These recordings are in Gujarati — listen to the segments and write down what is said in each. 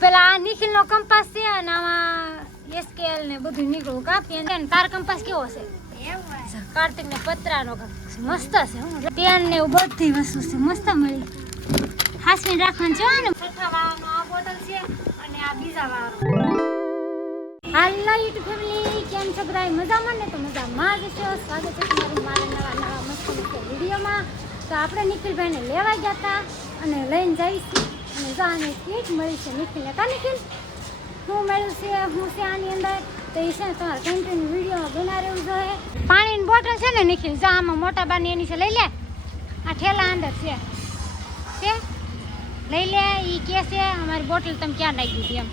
પેલા આ નિખિલનો કંપાસ છે અને આમાં એસકેએલ ને બધું નીકળું કા પેન તાર કંપાસ કેવો છે કાર્તિક ને પતરાનો મસ્ત છે હું પેન ને એવું બધી વસ્તુ છે મસ્ત મળી હાસવીને રાખવાનું છે ને છઠ્ઠા વાળાનો આ બોટલ છે અને આ બીજા વાળાનો હાલો યુટ્યુબ ફેમિલી કેમ છો બધા મજામાં ને તો મજામાં જ છો સ્વાગત છે તમારું મારા નવા મસ્ત વિડીયોમાં તો આપણે નિખિલભાઈને લેવા ગયા હતા અને લઈને જઈશું અને જાને કીટ મળી છે નિખિલને કા નિખિલ શું મળ્યું છે હું છે આની અંદર તો એ છે ને તમારે કન્ટિન્યુ વિડીયોમાં બના રહેવું જોઈએ પાણીની બોટલ છે ને નિખિલ જા આમાં મોટા બાની એની છે લઈ લે આ ઠેલા અંદર છે લઈ લે એ કે છે અમારી બોટલ તમે ક્યાં નાખી દીધી એમ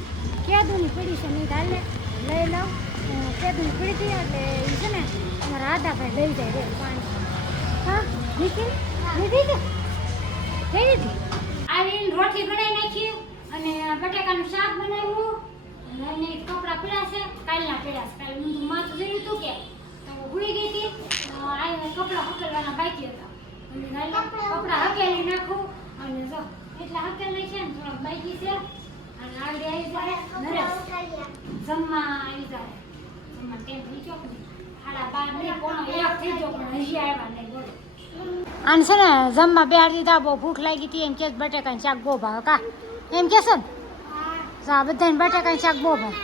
કેદુની પડી છે નહીં હાલે લઈ લઉં કેદુની પડી હતી એટલે એ છે ને અમારા આદાભાઈ લઈ જાય રે પાણી હા નિખિલ લીધી કે લઈ લીધી આવીને રોટલી બનાવી નાખી અને બટાકાનું શાક બનાવ્યું અને કપડાં પીળા છે કાલના પીળા છે કાલે હું માથું જોયું હતું કે ભૂલી ગઈ હતી આ કપડાં હકેલવાના બાકી હતા કપડાં હકેલી નાખું અને જો એટલા હકેલ નહીં છે ને થોડાક બાકી છે અને આગળ આવી જાય નરેશ જમવા આવી જાય જમવા ટેમ થઈ ગયો સાડા 12 નહીં પોણો 1 થઈ ગયો પણ હજી આવ્યા નહીં બોલો અને છે ને જમવા બેહાર દીધા બહુ ભૂખ લાગી હતી એમ કે બટાકાનું શાક બહુ ભાવે કા એમ કે છે ને જા બધાને બટાકાનું શાક બહુ ભાવે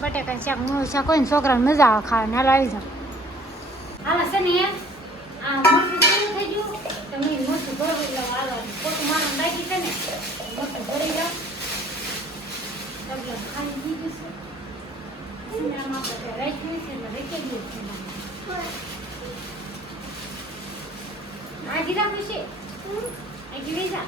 બટાકાનું શાક મૂળ શાક હોય ને છોકરાને મજા આવે ખાવાની હાલો આવી જાવ હાલો છે ને આ મરચું શરૂ થઈ ગયું તમે મરચું ભરવું એટલે હાલો ખોટું મારવાનું બાકી છે ને મરચું ભરી જાઓ ખાલી દીધું છે આમાં આપણે રાખી છે એટલે રાખી દઈએ છે આ ગીરા ખુશી આ ગીરી જા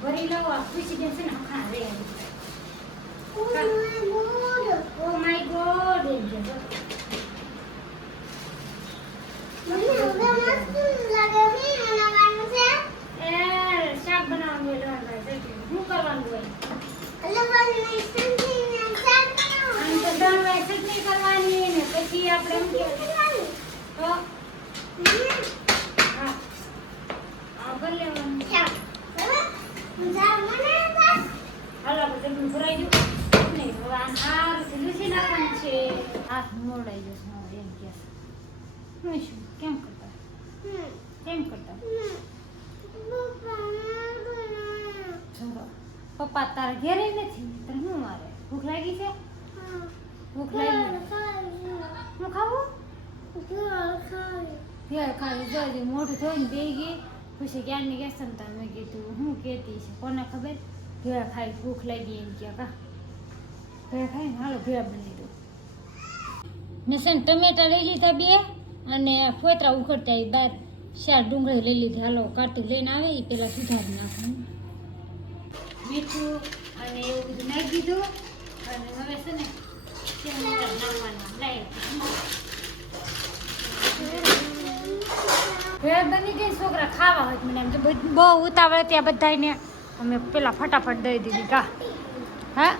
ભરી લો ખુશી બેન છે ને ખાના રે ઓ માય ગોડ શાક બનાવવાનું શું કરવાનું હોય ચટણી કરવાની ને પછી આપણે હાલો આપણે ભરાઈ ગયું નહીં હાર લૂસી નાખવાનું છે હાથ મોડાઈ જશે એમ કે હું શું કેમ કરતા પપ્પા તારા ઘેરે નથી તને શું મારે ભૂખ લાગી છે ભૂખ લાગી હું ખાવું ભેળ ખાવી જોજે મોઢું ધોઈને બે ગઈ ખુશી ક્યારની કહેશે ને તમે કીધું હું કહેતી છે કોને ખબર ભેળ ખાઈ ભૂખ લાગી એમ કે કા ભેળ ખાઈ ને હાલો ભેળ બની દઉં ને છે ને ટમેટા લઈ લીધા બે અને ફોતરા ઉખડતા એ બાર 4 ડુંગળી લઈ લીધી હાલો કાર્તિક લઈને આવે એ પેલા સુધારી નાખું મીઠું અને એવું બધું નાખી દીધું અને હવે છે ને ભેળ બની ગઈ છોકરા ખાવા હોય મને એમ તો બહુ ઉતાવળ ત્યાં બધાને અમે પેલા ફટાફટ દઈ દીધી કા હા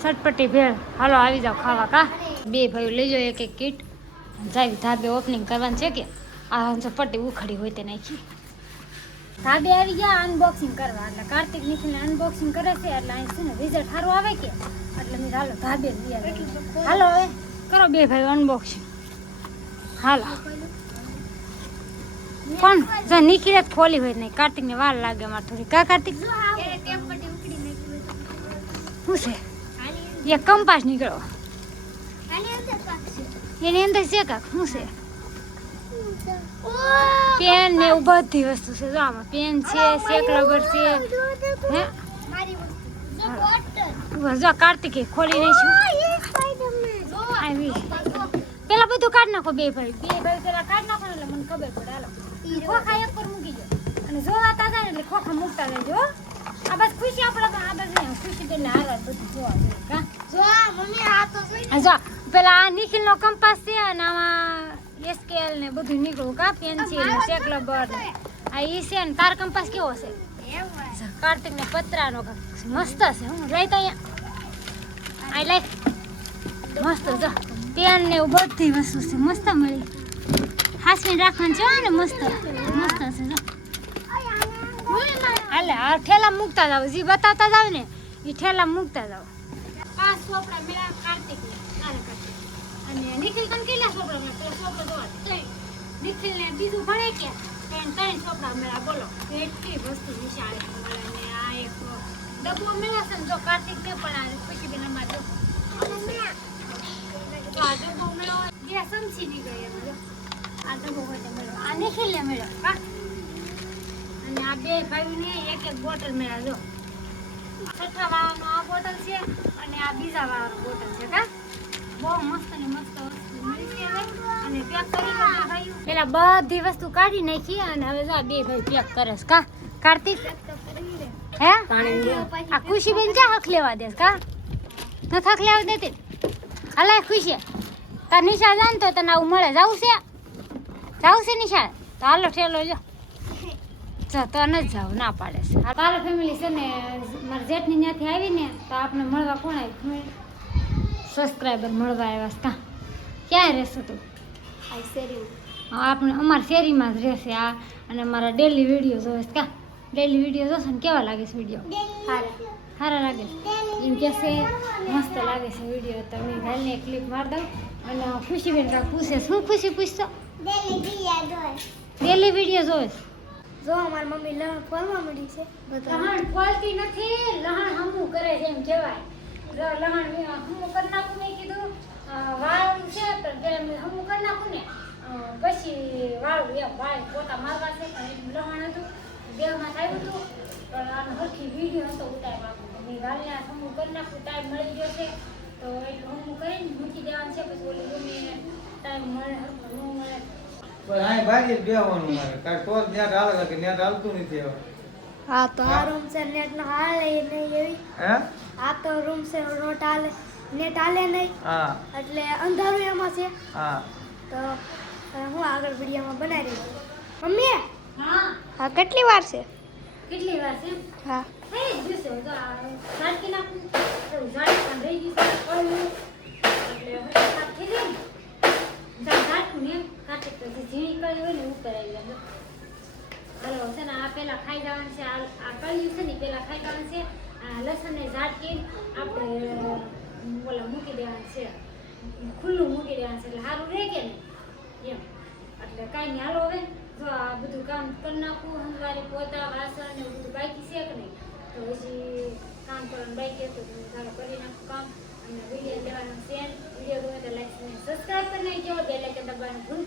ચટપટી ભેળ હાલો આવી જાઓ ખાવા કા બે ભાઈઓ લઈ જાઓ એક કીટ જાવી ધાબે ઓપનિંગ કરવાનું છે કે આ ચપટી ઉખડી હોય તે નાખી ધાબે આવી ગયા અનબોક્સિંગ કરવા એટલે કાર્તિક નિખિલને અનબોક્સિંગ કરે છે એટલે અહીં છે ને રિઝલ્ટ સારું આવે કે એટલે મેં હાલો ધાબે હાલો હવે કરો બે ભાઈ અનબોક્સિંગ હાલો પણ જો નિખિલ જ ખોલી હોય નહીં કાર્તિકને વાર લાગે અમારે થોડી કા કાર્તિક શું છે એ કંપાસ નીકળો એની અંદર છે કાક શું છે પેન ને એવું બધી વસ્તુ છે જો આમાં પેન છે શેક રબર છે હે જો કાર્તિકે ખોલી નાખ્યું આવી પેલા બધું કાઢ નાખો બે ભાઈ પેલા કાઢ નાખો એટલે મને ખબર પડે હાલો ખોખા એક પર મૂકી દો અને જોવાતા જાય એટલે ખોખા મૂકતા રહેજો આ બસ ખુશી આપણે તો આ બસ ખુશી બેન હારવા બધું જોવા જોઈએ કા જો મમ્મી આ તો જો પેલા આ નિખિલનો કંપાસ છે અને આમાં એસકેએલ ને બધું નીકળું કા પેન્સિલ ને શેક રબર આ ઈ છે ને તાર કંપાસ કેવો છે કાર્તિક ને પતરાનો મસ્ત છે હું લઈ તો અહીંયા આ લે મસ્ત જો પેન ને એવું બધી વસ્તુ છે મસ્ત મળી હાસવીને રાખવાનું છે ને મસ્ત મસ્ત છે જો હાલે આ ઠેલા મૂકતા જાવ જે બતાવતા જાવ ને એ ઠેલા મૂકતા જાવ આ સોપડા મેળા કાર્તિક અને નિખિલ કન કેટલા સોપડા મેળા પેલા સોપડા જોવા નિખિલ ને બીજું ભણે કે ત્રણ સોપડા મેળા બોલો કેટલી વસ્તુ વિશાળ મળે ને આ એક ડબ્બો મેળા છે ને જો કાર્તિક ને પણ આ ખુશી બેન અમારે આ ડબ્બો મેળો જે સમસી ની ગઈ એમ જો આ ડબ્બો હોય મેળો આ નિખિલ ને મેળો હા અને આ બે ભાઈ ને એક બોટલ મેળા જો છઠ્ઠા વાળાનો આ બોટલ છે અને આ બીજા વાળાનો બોટલ છે કા બહુ મસ્ત ને મસ્ત વસ્તુ મળી છે અને પેક કરી લો ભાઈ પેલા બધી વસ્તુ કાઢી નાખી અને હવે જો બે ભાઈ પેક કરે છે કા કાર્તિક હે આ ખુશી બેન જા હક લેવા દેસ કા તો થક લેવા દેતી હાલે ખુશી તાર નિશાળ જાણતો તને આવું મળે જાવું છે નિશાળ તો હાલો ઠેલો જો તો ન જાવ ના પાડે છે કાલે ફેમિલી છે ને મારા જેઠની ત્યાંથી આવીને તો આપણે મળવા કોણ આવ્યું સબસ્ક્રાઈબર મળવા આવ્યા કા ક્યાં રહેશે તું આપણે અમારી શેરીમાં જ રહેશે આ અને મારા ડેલી વિડીયો જોવે કા ડેલી વિડીયો જોશે ને કેવા લાગે છે વિડીયો સારા લાગે છે એમ કહેશે મસ્ત લાગે છે વિડીયો તમે હાલને એક ક્લિપ મારી દઉં અને ખુશીબેન કાંઈ પૂછે શું ખુશી પૂછતો ડેલી વિડીયો જોવે જો અમારી મમ્મી લહણ ફોલવા મળી છે લહણ ફોલતી નથી લહણ હમું કરે છે એમ કહેવાય જો લહણ હમું કરી નાખું મેં કીધું વાળું છે તો પેલા હમું કરી નાખું ને પછી વાળું એમ વાળ પોતા મારવા છે પણ એમ લહણ હતું દેહમાં થયું હતું પણ આનો હરખી વિડીયો હતો ઉતારવા મેં વાળને હમું કરી નાખું ટાઈમ મળી ગયો છે તો એટલું હમું કરીને મૂકી દેવાનું છે પછી ઓલી ગમીને ટાઈમ મળે હરખું ન મળે પણ આ ભાઈ બેવાનું મારે કારણ તો નેટ હાલે કે નેટ હાલતું નથી હવે હા તો આ રૂમ છે નેટ નો હાલે નહીં એવી હે આ તો રૂમ છે નોટ હાલે નેટ હાલે નહીં હા એટલે અંધારું એમાં છે હા તો હું આગળ વિડીયોમાં બનાવી રહી મમ્મી હા હા કેટલી વાર છે કેટલી વાર છે હા થઈ જશે તો આ સાચી નાખું તો ઝાડ પણ રહી ગયું છે પડ્યું એટલે હું સાફ થઈ જાય ને ઝાડું ને કાઢી તો ઝીણી કળી હોય ને ઉપર આવી જાય હાલો છે ને આ પેલા ખાઈ જવાનું છે આ કળિયું છે ને પેલા ખાઈ જવાનું છે આ લસણ ને ઝાટકી આપણે ઓલા મૂકી દેવાનું છે ખુલ્લું મૂકી દેવાનું છે એટલે સારું રહે કે ને એમ એટલે કાંઈ નહીં હાલો હવે જો આ બધું કામ કરી નાખું હંજવારી પોતા વાસણ ને બધું બાકી છે કે નહીં તો પછી કામ કરવાનું બાકી હતું તો ચાલો કરી નાખું કામ અને વિડીયો લેવાનું છે વિડીયો ગમે તો લાઈક અને સબસ્ક્રાઈબ કરી નાખજો બેલ આઇકન દબાવવાનું ભૂલતા